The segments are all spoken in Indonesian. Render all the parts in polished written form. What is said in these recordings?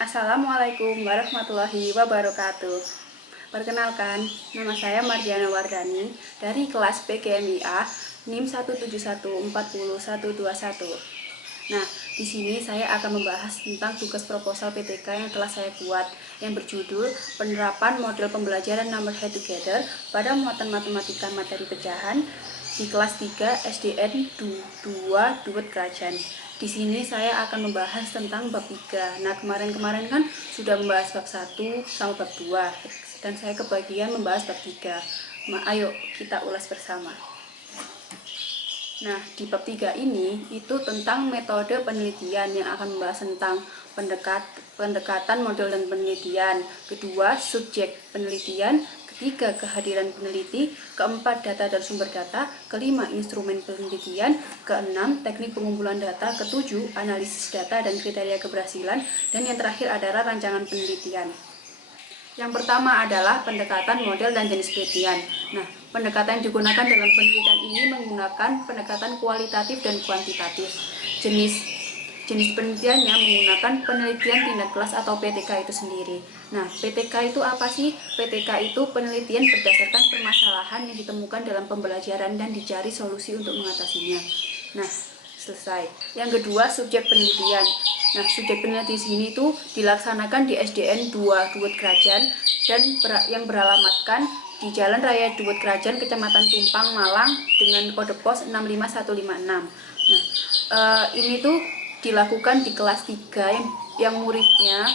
Assalamualaikum warahmatullahi wabarakatuh. Perkenalkan, nama saya Mardiana Wardani dari kelas PGMIA NIM 171402121. Nah, di sini saya akan membahas tentang tugas proposal PTK yang telah saya buat yang berjudul Penerapan Model Pembelajaran Number Head Together pada muatan matematika materi pecahan di kelas 3 SDN 2 Duet Kerajaan. Di sini saya akan membahas tentang bab 3. Nah, kemarin kan sudah membahas bab 1 sama bab 2 dan saya kebagian membahas bab 3. Ayo kita ulas bersama. Nah, di bab 3 ini itu tentang metode penelitian yang akan membahas tentang pendekatan model dan penelitian. Kedua, subjek penelitian. Ketiga, kehadiran peneliti. Keempat, data dan sumber data. Kelima, instrumen penelitian. Keenam, teknik pengumpulan data. Ketujuh, analisis data dan kriteria keberhasilan. Dan yang terakhir adalah rancangan penelitian. Yang pertama adalah pendekatan model dan jenis penelitian. Nah, pendekatan yang digunakan dalam penelitian ini menggunakan pendekatan kualitatif dan kuantitatif. Jenis penelitiannya menggunakan penelitian tindak kelas atau PTK itu sendiri. Nah, PTK itu apa sih? PTK itu penelitian berdasarkan permasalahan yang ditemukan dalam pembelajaran dan dicari solusi untuk mengatasinya. Nah, selesai. Yang kedua, subjek penelitian. Nah, subjek penelitian di sini itu dilaksanakan di SDN 2 Duet Kerajaan dan yang beralamatkan di Jalan Raya Duet Kerajaan, Kecamatan Tumpang, Malang dengan kode pos 65156. Nah, ini tuh dilakukan di kelas 3 yang muridnya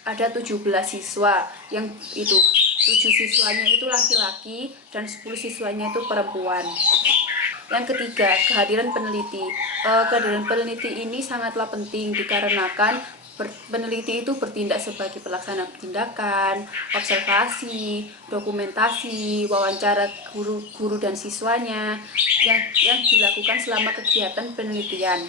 ada 17 siswa, yang itu 7 siswanya itu laki-laki dan 10 siswanya itu perempuan. Yang ketiga, kehadiran peneliti. Kehadiran peneliti ini sangatlah penting dikarenakan peneliti itu bertindak sebagai pelaksana tindakan, observasi, dokumentasi, wawancara guru dan siswanya yang dilakukan selama kegiatan penelitian.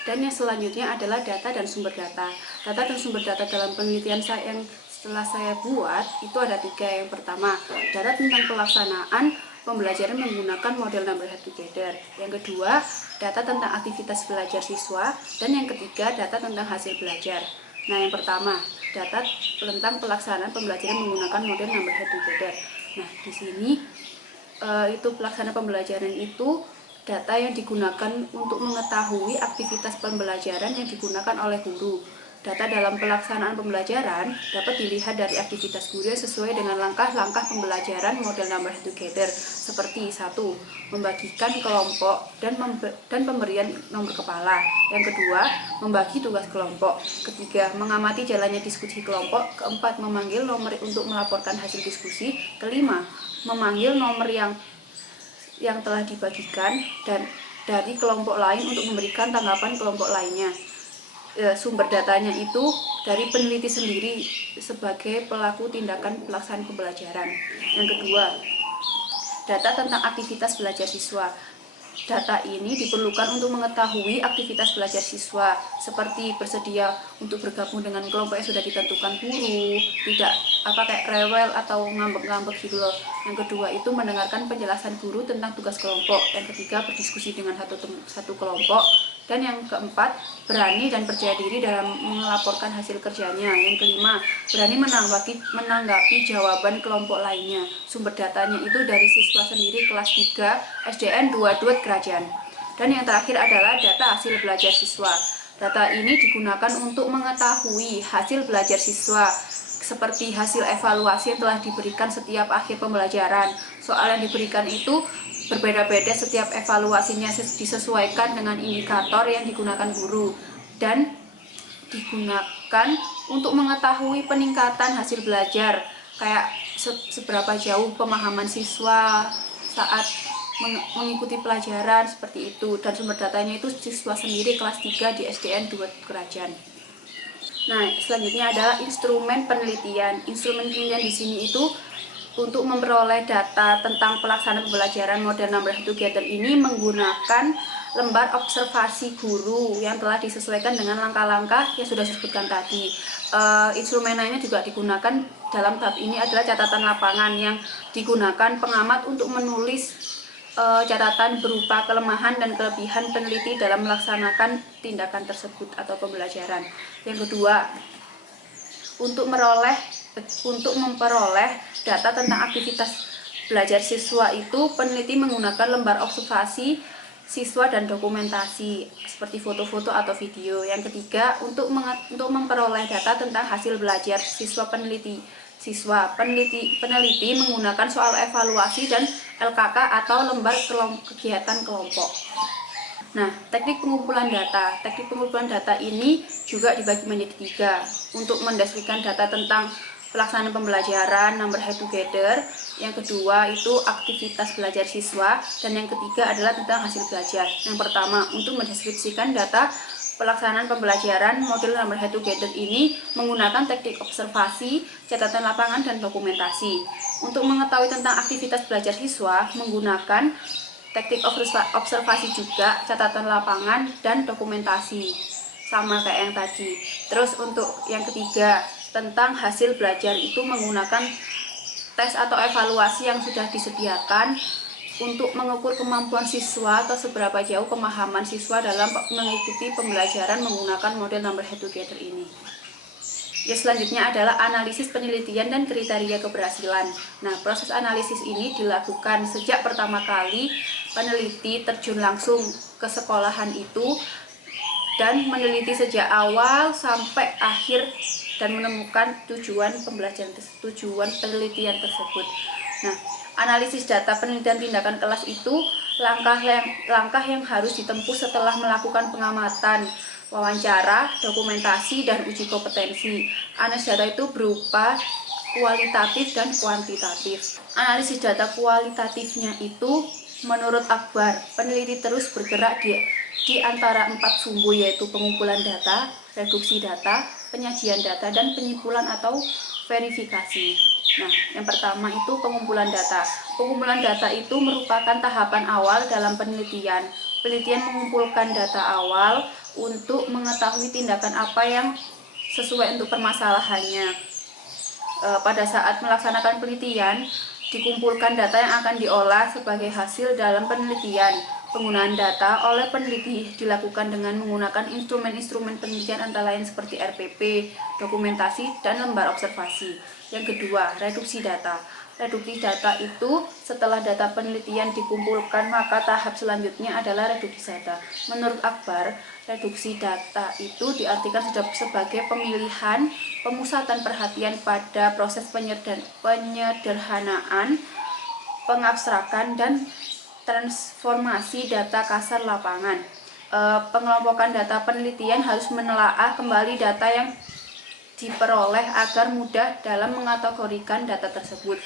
Dan yang selanjutnya adalah data dan sumber data. Data dan sumber data dalam penelitian saya yang setelah saya buat itu ada 3. Yang pertama, data tentang pelaksanaan pembelajaran menggunakan model number head together. Yang kedua, data tentang aktivitas belajar siswa. Dan yang ketiga, data tentang hasil belajar. Nah, yang pertama, data tentang pelaksanaan pembelajaran menggunakan model number head together. Nah, di sini itu pelaksanaan pembelajaran itu data yang digunakan untuk mengetahui aktivitas pembelajaran yang digunakan oleh guru. Data dalam pelaksanaan pembelajaran dapat dilihat dari aktivitas guru sesuai dengan langkah-langkah pembelajaran model number together seperti 1. Membagikan kelompok dan pemberian nomor kepala. Yang kedua, membagi tugas kelompok. Ketiga, mengamati jalannya diskusi kelompok. Keempat, memanggil nomor untuk melaporkan hasil diskusi. Kelima, memanggil nomor yang telah dibagikan dan dari kelompok lain untuk memberikan tanggapan kelompok lainnya. Sumber datanya itu dari peneliti sendiri sebagai pelaku tindakan pelaksanaan pembelajaran. Yang kedua, data tentang aktivitas belajar siswa. Data ini diperlukan untuk mengetahui aktivitas belajar siswa, seperti bersedia untuk bergabung dengan kelompok yang sudah ditentukan guru, tidak kayak rewel atau ngambek-ngambek gitu loh. Yang kedua itu mendengarkan penjelasan guru tentang tugas kelompok. Yang ketiga, berdiskusi dengan satu kelompok. Dan yang keempat, berani dan percaya diri dalam melaporkan hasil kerjanya. Yang kelima, berani menanggapi jawaban kelompok lainnya. Sumber datanya itu dari siswa sendiri kelas 3 SDN 2 Duet Kerajaan. Dan yang terakhir adalah data hasil belajar siswa. Data ini digunakan untuk mengetahui hasil belajar siswa, seperti hasil evaluasi yang telah diberikan setiap akhir pembelajaran. Soal yang diberikan itu berbeda-beda, setiap evaluasinya disesuaikan dengan indikator yang digunakan guru dan digunakan untuk mengetahui peningkatan hasil belajar, kayak seberapa jauh pemahaman siswa saat mengikuti pelajaran seperti itu. Dan sumber datanya itu siswa sendiri kelas 3 di SDN 2 Kerajaan. Nah, selanjutnya adalah instrumen penelitian. Instrumen penelitian di sini itu untuk memperoleh data tentang pelaksanaan pembelajaran model number together ini menggunakan lembar observasi guru yang telah disesuaikan dengan langkah-langkah yang sudah disebutkan tadi. Instrumen lainnya juga digunakan dalam bab ini adalah catatan lapangan yang digunakan pengamat untuk menulis catatan berupa kelemahan dan kelebihan peneliti dalam melaksanakan tindakan tersebut atau pembelajaran. Yang kedua, untuk memperoleh data tentang aktivitas belajar siswa itu peneliti menggunakan lembar observasi siswa dan dokumentasi seperti foto-foto atau video. Yang ketiga, untuk memperoleh data tentang hasil belajar peneliti menggunakan soal evaluasi dan LKK atau lembar kegiatan kelompok. Nah, teknik pengumpulan data. Teknik pengumpulan data ini juga dibagi menjadi 3. Untuk mendeskripsikan data tentang pelaksanaan pembelajaran, number head together. Yang kedua itu aktivitas belajar siswa. Dan yang ketiga adalah tentang hasil belajar. Yang pertama, untuk mendeskripsikan data pelaksanaan pembelajaran model number head together ini menggunakan teknik observasi, catatan lapangan, dan dokumentasi. Untuk mengetahui tentang aktivitas belajar siswa menggunakan teknik observasi juga, catatan lapangan, dan dokumentasi. Sama kayak yang tadi. Terus untuk yang ketiga, tentang hasil belajar itu menggunakan tes atau evaluasi yang sudah disediakan untuk mengukur kemampuan siswa atau seberapa jauh pemahaman siswa dalam mengikuti pembelajaran menggunakan model number head together ini. Ya, selanjutnya adalah analisis penelitian dan kriteria keberhasilan. Nah, proses analisis ini dilakukan sejak pertama kali peneliti terjun langsung ke sekolahan itu dan meneliti sejak awal sampai akhir dan menemukan tujuan penelitian tersebut. Nah, analisis data penelitian tindakan kelas itu langkah yang harus ditempuh setelah melakukan pengamatan, wawancara, dokumentasi, dan uji kompetensi. Analisis data itu berupa kualitatif dan kuantitatif. Analisis data kualitatifnya itu menurut Akbar, peneliti terus bergerak di antara 4 sumbu, yaitu pengumpulan data, reduksi data, penyajian data, dan penyimpulan atau verifikasi. Nah, yang pertama itu pengumpulan data. Pengumpulan data itu merupakan tahapan awal dalam penelitian. Penelitian mengumpulkan data awal untuk mengetahui tindakan apa yang sesuai untuk permasalahannya. Pada saat melaksanakan penelitian, dikumpulkan data yang akan diolah sebagai hasil dalam penelitian. Penggunaan data oleh peneliti dilakukan dengan menggunakan instrumen-instrumen penelitian antara lain seperti RPP, dokumentasi, dan lembar observasi. Yang kedua, reduksi data. Reduksi data itu setelah data penelitian dikumpulkan, maka tahap selanjutnya adalah reduksi data. Menurut Akbar, reduksi data itu diartikan sebagai pemilihan, pemusatan perhatian pada proses penyederhanaan, pengabstrakan, dan transformasi data kasar lapangan. Pengelompokan data penelitian harus menelaah kembali data yang diperoleh agar mudah dalam mengategorikan data tersebut.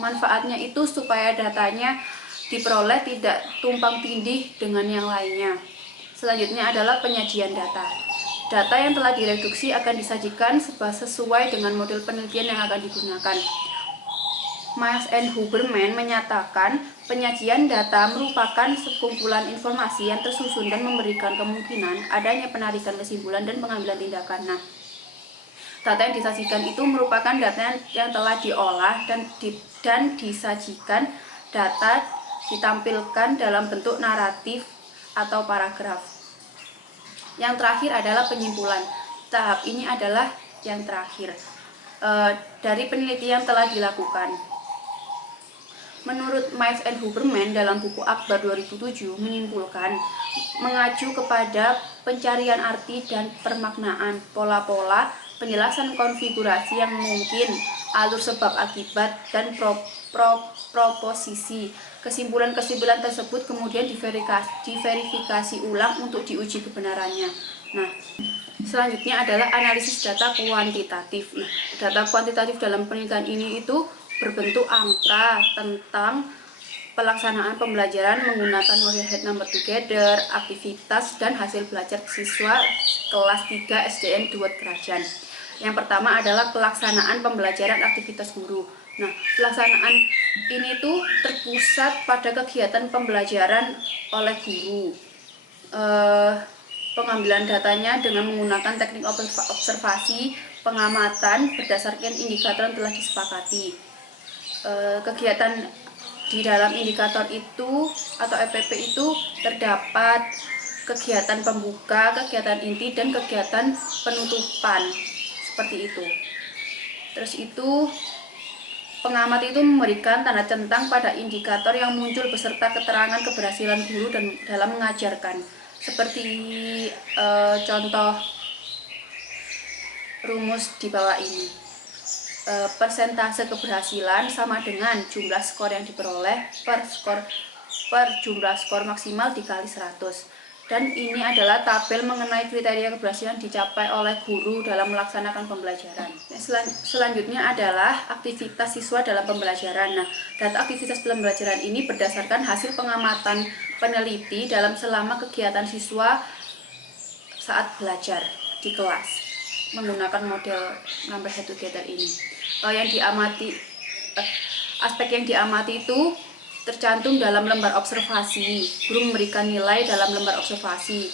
Manfaatnya itu supaya datanya diperoleh tidak tumpang tindih dengan yang lainnya. Selanjutnya adalah penyajian data. Data yang telah direduksi akan disajikan sesuai dengan model penelitian yang akan digunakan. Miles and Huberman menyatakan penyajian data merupakan sekumpulan informasi yang tersusun dan memberikan kemungkinan adanya penarikan kesimpulan dan pengambilan tindakan. Nah, data yang disajikan itu merupakan data yang telah diolah dan disajikan. Data ditampilkan dalam bentuk naratif atau paragraf. Yang terakhir adalah penyimpulan. Tahap ini adalah yang terakhir dari penelitian telah dilakukan. Menurut Miles and Huberman dalam buku Akbar 2007 menyimpulkan, mengacu kepada pencarian arti dan permaknaan, pola-pola, penjelasan konfigurasi yang mungkin, alur sebab akibat, dan proposisi. Kesimpulan-kesimpulan tersebut kemudian diverifikasi ulang untuk diuji kebenarannya. Nah, selanjutnya adalah analisis data kuantitatif. Nah, data kuantitatif dalam penelitian ini itu berbentuk angka tentang pelaksanaan pembelajaran menggunakan model head number together, aktivitas dan hasil belajar siswa kelas 3 SDN Duet Kerajaan. Yang pertama adalah pelaksanaan pembelajaran aktivitas guru. Nah, pelaksanaan ini tuh terpusat pada kegiatan pembelajaran oleh guru. Pengambilan datanya dengan menggunakan teknik observasi, pengamatan berdasarkan indikator yang telah disepakati. Kegiatan di dalam indikator itu atau EPP itu terdapat kegiatan pembuka, kegiatan inti, dan kegiatan penutupan, seperti itu. Terus itu pengamat itu memberikan tanda centang pada indikator yang muncul beserta keterangan keberhasilan guru dan dalam mengajarkan. Seperti contoh rumus di bawah ini. Persentase keberhasilan sama dengan jumlah skor yang diperoleh per jumlah skor maksimal dikali 100. Dan ini adalah tabel mengenai kriteria keberhasilan dicapai oleh guru dalam melaksanakan pembelajaran. Selanjutnya adalah aktivitas siswa dalam pembelajaran. Nah, data aktivitas pembelajaran ini berdasarkan hasil pengamatan peneliti dalam selama kegiatan siswa saat belajar di kelas menggunakan model number head together ini. Aspek yang diamati itu tercantum dalam lembar observasi. Guru memberikan nilai dalam lembar observasi.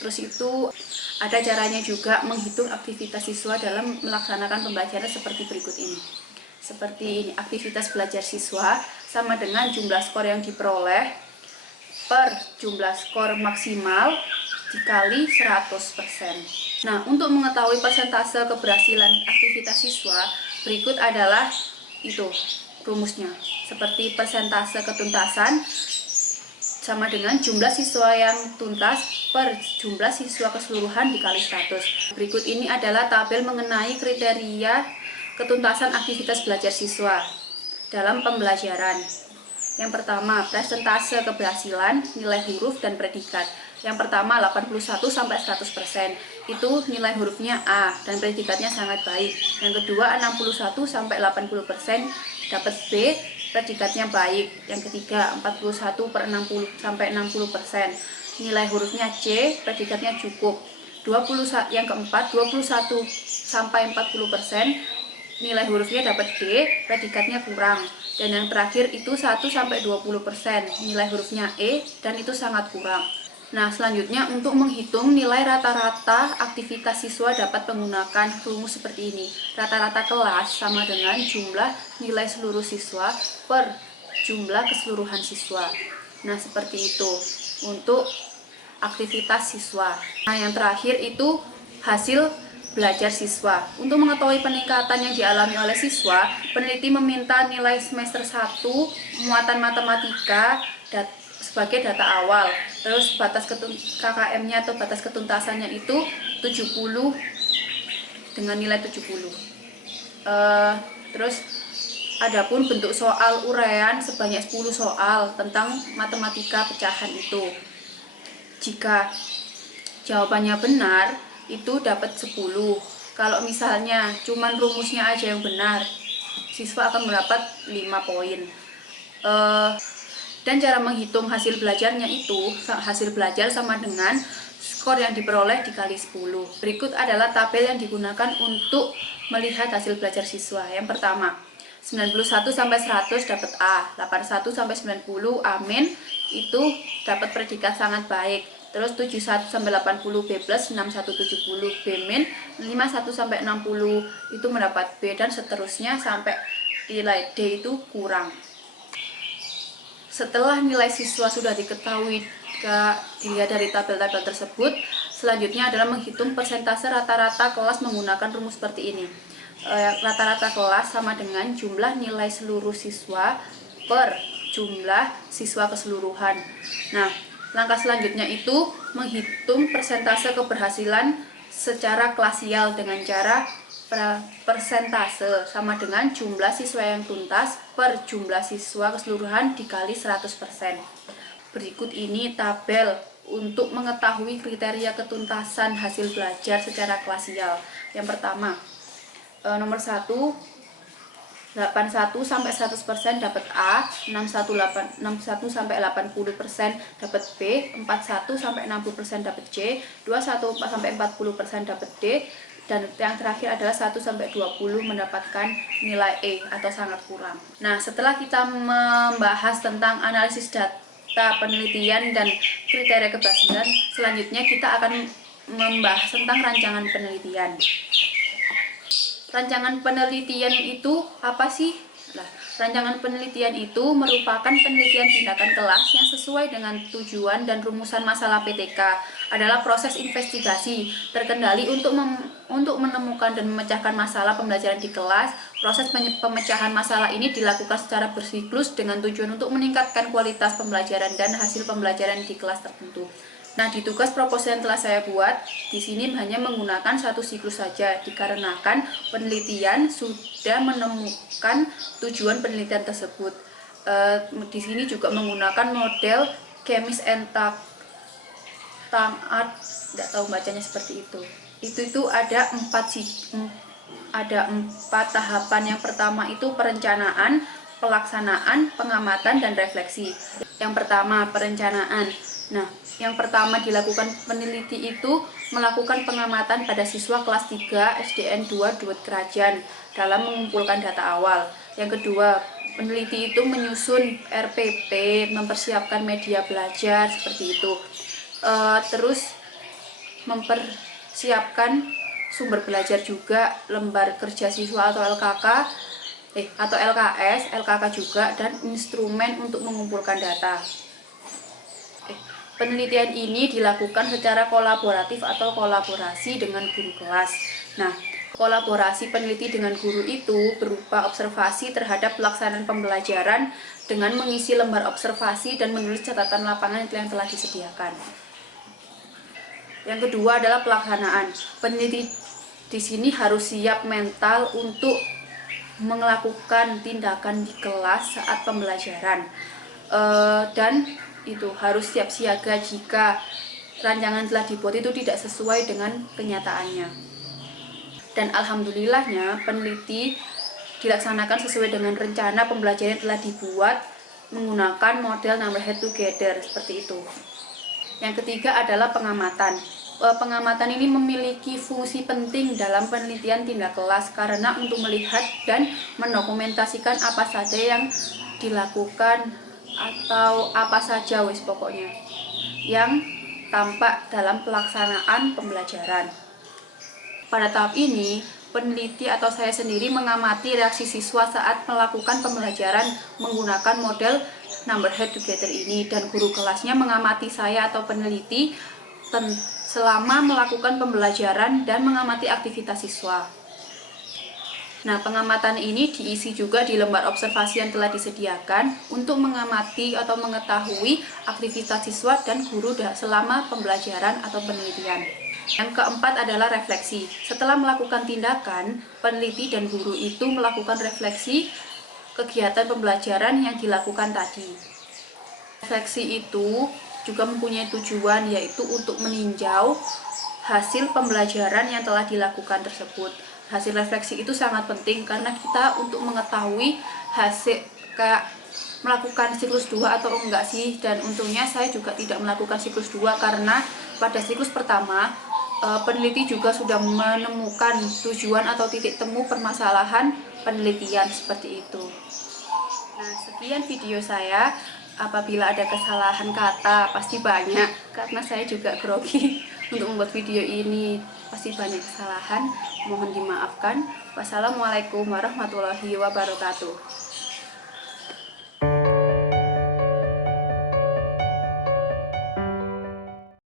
Terus itu ada caranya juga menghitung aktivitas siswa dalam melaksanakan pembelajaran seperti berikut ini. Seperti ini, aktivitas belajar siswa sama dengan jumlah skor yang diperoleh per jumlah skor maksimal dikali 100%. Nah, untuk mengetahui persentase keberhasilan aktivitas siswa, berikut adalah itu rumusnya. Seperti persentase ketuntasan sama dengan jumlah siswa yang tuntas per jumlah siswa keseluruhan dikali 100. Berikut ini adalah tabel mengenai kriteria ketuntasan aktivitas belajar siswa dalam pembelajaran. Yang pertama, persentase keberhasilan, nilai huruf dan predikat. Yang pertama 81-100%, itu nilai hurufnya A dan predikatnya sangat baik. Yang kedua 61-80% dapat B, predikatnya baik. Yang ketiga 41/60-60%, nilai hurufnya C, predikatnya cukup. Yang keempat 21-40%, nilai hurufnya dapat D, predikatnya kurang. Dan yang terakhir itu 1-20%, nilai hurufnya E dan itu sangat kurang. Nah, selanjutnya untuk menghitung nilai rata-rata aktivitas siswa dapat menggunakan rumus seperti ini. Rata-rata kelas sama dengan jumlah nilai seluruh siswa per jumlah keseluruhan siswa. Nah, seperti itu untuk aktivitas siswa. Nah, yang terakhir itu hasil belajar siswa. Untuk mengetahui peningkatan yang dialami oleh siswa, peneliti meminta nilai semester 1 muatan matematika sebagai data awal. Terus batas KKM-nya atau batas ketuntasannya itu 70 dengan nilai 70. Terus adapun bentuk soal uraian sebanyak 10 soal tentang matematika pecahan itu. Jika jawabannya benar, itu dapat 10. Kalau misalnya cuman rumusnya aja yang benar, siswa akan mendapat 5 poin. Dan cara menghitung hasil belajarnya itu, hasil belajar sama dengan skor yang diperoleh dikali 10. Berikut adalah tabel yang digunakan untuk melihat hasil belajar siswa. Yang pertama, 91-100 dapat A, 81-90 amin, itu dapat predikat sangat baik. Terus 71-80 B+, 61-70 B-, 51-60 itu mendapat B, dan seterusnya sampai nilai D itu kurang. Setelah nilai siswa sudah diketahui dilihat dari tabel-tabel tersebut, selanjutnya adalah menghitung persentase rata-rata kelas menggunakan rumus seperti ini. Rata-rata kelas sama dengan jumlah nilai seluruh siswa per jumlah siswa keseluruhan. Nah, langkah selanjutnya itu menghitung persentase keberhasilan secara klasial dengan cara persentase sama dengan jumlah siswa yang tuntas per jumlah siswa keseluruhan dikali 100%. Berikut ini tabel untuk mengetahui kriteria ketuntasan hasil belajar secara klasial. Yang pertama, nomor 1, 81-100% dapat A, 61-80% dapat B, 41-60% dapat C, 21-40% dapat D, dan yang terakhir adalah 1-20 mendapatkan nilai E atau sangat kurang. Nah, setelah kita membahas tentang analisis data penelitian dan kriteria keberhasilan, selanjutnya kita akan membahas tentang rancangan penelitian. Rancangan penelitian itu apa sih? Nah, Rancangan penelitian itu merupakan penelitian tindakan kelas yang sesuai dengan tujuan dan rumusan masalah PTK, adalah proses investigasi terkendali untuk menemukan dan memecahkan masalah pembelajaran di kelas. Proses pemecahan masalah ini dilakukan secara bersiklus dengan tujuan untuk meningkatkan kualitas pembelajaran dan hasil pembelajaran di kelas tertentu. Nah, di tugas proposal yang telah saya buat, di sini hanya menggunakan satu siklus saja, dikarenakan penelitian sudah menemukan tujuan penelitian tersebut. Di sini juga menggunakan model Chemist and Tamat, tidak tahu bacanya seperti itu. Itu ada empat tahapan. Yang pertama itu perencanaan, pelaksanaan, pengamatan, dan refleksi. Yang pertama, perencanaan. Nah, yang pertama dilakukan peneliti itu melakukan pengamatan pada siswa kelas 3 SDN 2 Duet Kerajaan dalam mengumpulkan data awal. Yang kedua, peneliti itu menyusun RPP, mempersiapkan media belajar seperti itu. Terus mempersiapkan sumber belajar juga, lembar kerja siswa atau LKK juga, dan instrumen untuk mengumpulkan data. Penelitian ini dilakukan secara kolaboratif atau kolaborasi dengan guru kelas. Nah, kolaborasi peneliti dengan guru itu berupa observasi terhadap pelaksanaan pembelajaran dengan mengisi lembar observasi dan menulis catatan lapangan yang telah disediakan. Yang kedua adalah pelaksanaan. Peneliti di sini harus siap mental untuk melakukan tindakan di kelas saat pembelajaran, dan itu harus siap siaga jika rancangan telah dibuat itu tidak sesuai dengan kenyataannya. Dan alhamdulillahnya peneliti dilaksanakan sesuai dengan rencana pembelajaran yang telah dibuat menggunakan model number head together seperti itu. Yang ketiga adalah pengamatan. Pengamatan ini memiliki fungsi penting dalam penelitian tindak kelas karena untuk melihat dan mendokumentasikan apa saja yang dilakukan atau apa saja pokoknya yang tampak dalam pelaksanaan pembelajaran. Pada tahap ini, peneliti atau saya sendiri mengamati reaksi siswa saat melakukan pembelajaran menggunakan model number head together ini, dan guru kelasnya mengamati saya atau peneliti selama melakukan pembelajaran dan mengamati aktivitas siswa. Nah, pengamatan ini diisi juga di lembar observasi yang telah disediakan untuk mengamati atau mengetahui aktivitas siswa dan guru selama pembelajaran atau penelitian. Yang keempat adalah refleksi. Setelah melakukan tindakan, peneliti dan guru itu melakukan refleksi kegiatan pembelajaran yang dilakukan tadi. Refleksi itu juga mempunyai tujuan, yaitu untuk meninjau hasil pembelajaran yang telah dilakukan tersebut. Hasil refleksi itu sangat penting karena kita untuk mengetahui hasil kayak melakukan siklus 2 atau enggak sih. Dan untungnya saya juga tidak melakukan siklus 2 karena pada siklus pertama peneliti juga sudah menemukan tujuan atau titik temu permasalahan penelitian seperti itu. Nah, sekian video saya. Apabila ada kesalahan kata pasti banyak karena saya juga grogi untuk membuat video ini, pasti banyak kesalahan, mohon dimaafkan. Wassalamualaikum warahmatullahi wabarakatuh.